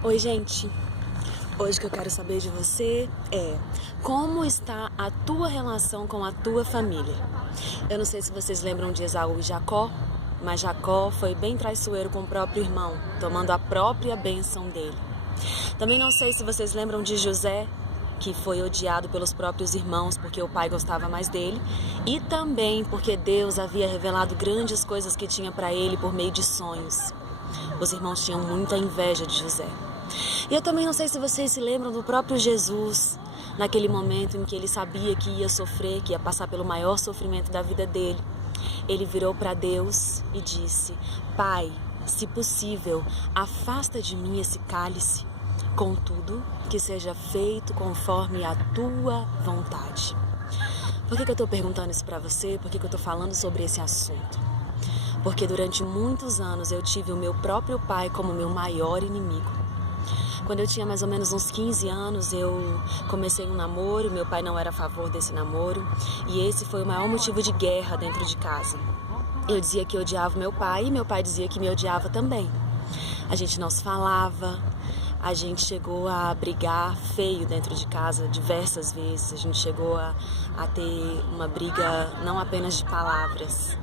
Oi, gente. Hoje o que eu quero saber de você é como está a tua relação com a tua família. Eu não sei se vocês lembram de Esaú e Jacó, mas Jacó foi bem traiçoeiro com o próprio irmão, tomando a própria bênção dele. Também não sei se vocês lembram de José, que foi odiado pelos próprios irmãos porque o pai gostava mais dele, e também porque Deus havia revelado grandes coisas que tinha para ele por meio de sonhos. Os irmãos tinham muita inveja de José. E eu também não sei se vocês se lembram do próprio Jesus, naquele momento em que ele sabia que ia sofrer, que ia passar pelo maior sofrimento da vida dele. Ele virou para Deus e disse: Pai, se possível, afasta de mim esse cálice. Contudo, que seja feito conforme a tua vontade. Por que eu estou perguntando isso para você? Por que eu estou falando sobre esse assunto? Porque durante muitos anos eu tive o meu próprio pai como meu maior inimigo. Quando eu tinha mais ou menos uns 15 anos, eu comecei um namoro, meu pai não era a favor desse namoro, e esse foi o maior motivo de guerra dentro de casa. Eu dizia que odiava meu pai e meu pai dizia que me odiava também. A gente não se falava, a gente chegou a brigar feio dentro de casa diversas vezes, a gente chegou a ter uma briga não apenas de palavras.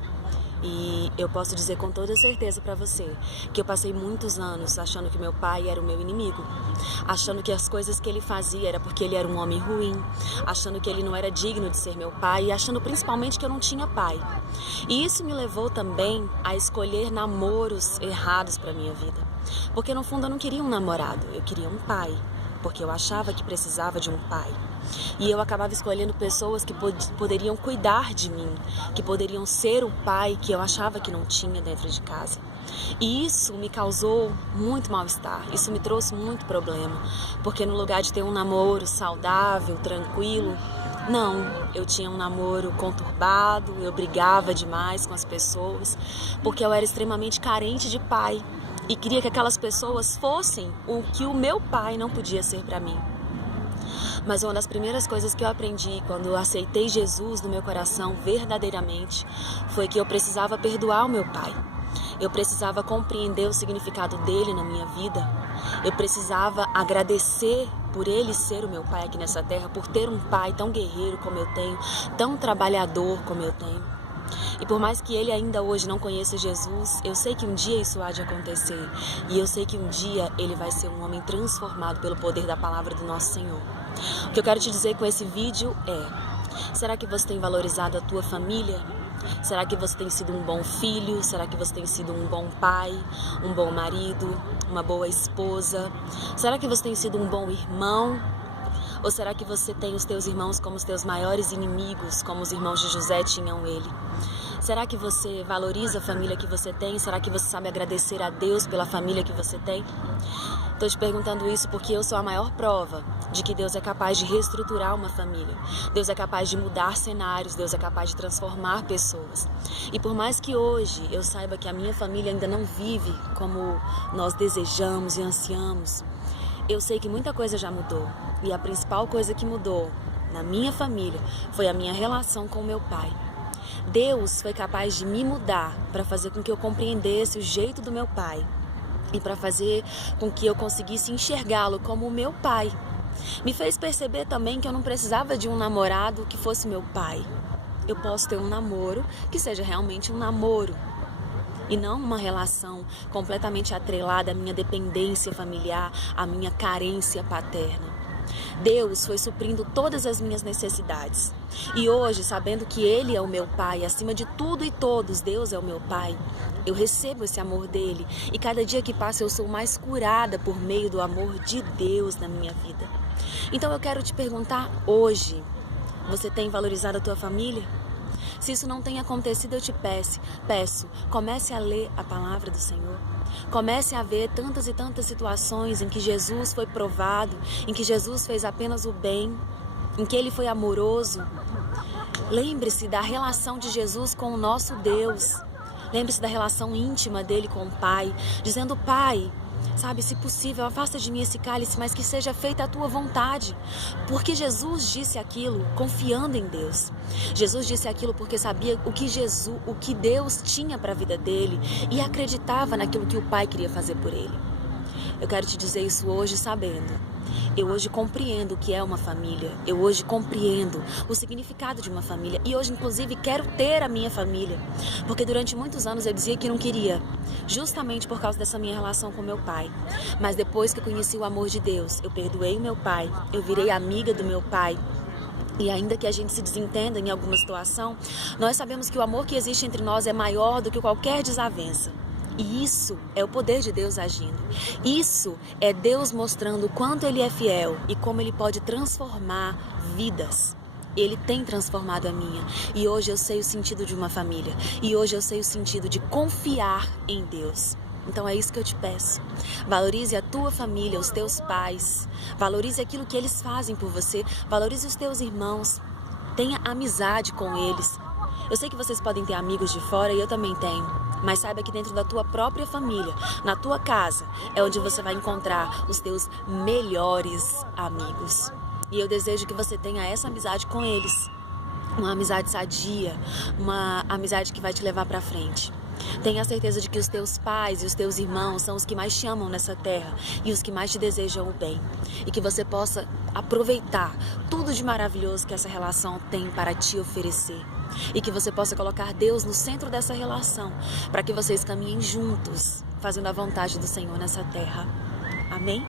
E eu posso dizer com toda certeza para você que eu passei muitos anos achando que meu pai era o meu inimigo, achando que as coisas que ele fazia era porque ele era um homem ruim, achando que ele não era digno de ser meu pai e achando principalmente que eu não tinha pai. E isso me levou também a escolher namoros errados para minha vida, porque no fundo eu não queria um namorado, eu queria um pai, porque eu achava que precisava de um pai. E eu acabava escolhendo pessoas que poderiam cuidar de mim, que poderiam ser o pai que eu achava que não tinha dentro de casa. E isso me causou muito mal-estar, isso me trouxe muito problema, porque no lugar de ter um namoro saudável, tranquilo, não, eu tinha um namoro conturbado, eu brigava demais com as pessoas, porque eu era extremamente carente de pai e queria que aquelas pessoas fossem o que o meu pai não podia ser para mim. Mas uma das primeiras coisas que eu aprendi quando eu aceitei Jesus no meu coração verdadeiramente foi que eu precisava perdoar o meu pai. Eu precisava compreender o significado dele na minha vida. Eu precisava agradecer por ele ser o meu pai aqui nessa terra, por ter um pai tão guerreiro como eu tenho, tão trabalhador como eu tenho. E por mais que ele ainda hoje não conheça Jesus, eu sei que um dia isso há de acontecer. E eu sei que um dia ele vai ser um homem transformado pelo poder da palavra do nosso Senhor. O que eu quero te dizer com esse vídeo é: será que você tem valorizado a tua família? Será que você tem sido um bom filho? Será que você tem sido um bom pai, um bom marido, uma boa esposa? Será que você tem sido um bom irmão? Ou será que você tem os teus irmãos como os teus maiores inimigos, como os irmãos de José tinham ele? Será que você valoriza a família que você tem? Será que você sabe agradecer a Deus pela família que você tem? Estou te perguntando isso porque eu sou a maior prova de que Deus é capaz de reestruturar uma família. Deus é capaz de mudar cenários, Deus é capaz de transformar pessoas. E por mais que hoje eu saiba que a minha família ainda não vive como nós desejamos e ansiamos, eu sei que muita coisa já mudou. E a principal coisa que mudou na minha família foi a minha relação com o meu pai. Deus foi capaz de me mudar para fazer com que eu compreendesse o jeito do meu pai e para fazer com que eu conseguisse enxergá-lo como o meu pai. Me fez perceber também que eu não precisava de um namorado que fosse meu pai. Eu posso ter um namoro que seja realmente um namoro e não uma relação completamente atrelada à minha dependência familiar, à minha carência paterna. Deus foi suprindo todas as minhas necessidades. E hoje, sabendo que Ele é o meu Pai, acima de tudo e todos, Deus é o meu Pai, eu recebo esse amor dEle. E cada dia que passa eu sou mais curada por meio do amor de Deus na minha vida. Então eu quero te perguntar hoje, você tem valorizado a tua família? Se isso não tem acontecido, eu te peço, comece a ler a palavra do Senhor. Comece a ver tantas e tantas situações em que Jesus foi provado, em que Jesus fez apenas o bem, em que Ele foi amoroso. Lembre-se da relação de Jesus com o nosso Deus. Lembre-se da relação íntima dele com o Pai, dizendo: Pai, sabe, se possível, afasta de mim esse cálice, mas que seja feita a tua vontade. Porque Jesus disse aquilo confiando em Deus. Jesus disse aquilo porque sabia o que Deus tinha para a vida dele e acreditava naquilo que o Pai queria fazer por ele. Eu quero te dizer isso hoje sabendo. Eu hoje compreendo o que é uma família. Eu hoje compreendo o significado de uma família. E hoje, inclusive, quero ter a minha família. Porque durante muitos anos eu dizia que não queria. Justamente por causa dessa minha relação com meu pai. Mas depois que eu conheci o amor de Deus, eu perdoei o meu pai. Eu virei amiga do meu pai. E ainda que a gente se desentenda em alguma situação, nós sabemos que o amor que existe entre nós é maior do que qualquer desavença. E isso é o poder de Deus agindo. Isso é Deus mostrando o quanto Ele é fiel e como Ele pode transformar vidas. Ele tem transformado a minha. E hoje eu sei o sentido de uma família. E hoje eu sei o sentido de confiar em Deus. Então é isso que eu te peço. Valorize a tua família, os teus pais. Valorize aquilo que eles fazem por você. Valorize os teus irmãos. Tenha amizade com eles. Eu sei que vocês podem ter amigos de fora e eu também tenho. Mas saiba que dentro da tua própria família, na tua casa, é onde você vai encontrar os teus melhores amigos. E eu desejo que você tenha essa amizade com eles. Uma amizade sadia, uma amizade que vai te levar pra frente. Tenha certeza de que os teus pais e os teus irmãos são os que mais te amam nessa terra e os que mais te desejam o bem. E que você possa aproveitar tudo de maravilhoso que essa relação tem para te oferecer. E que você possa colocar Deus no centro dessa relação, para que vocês caminhem juntos, fazendo a vontade do Senhor nessa terra. Amém?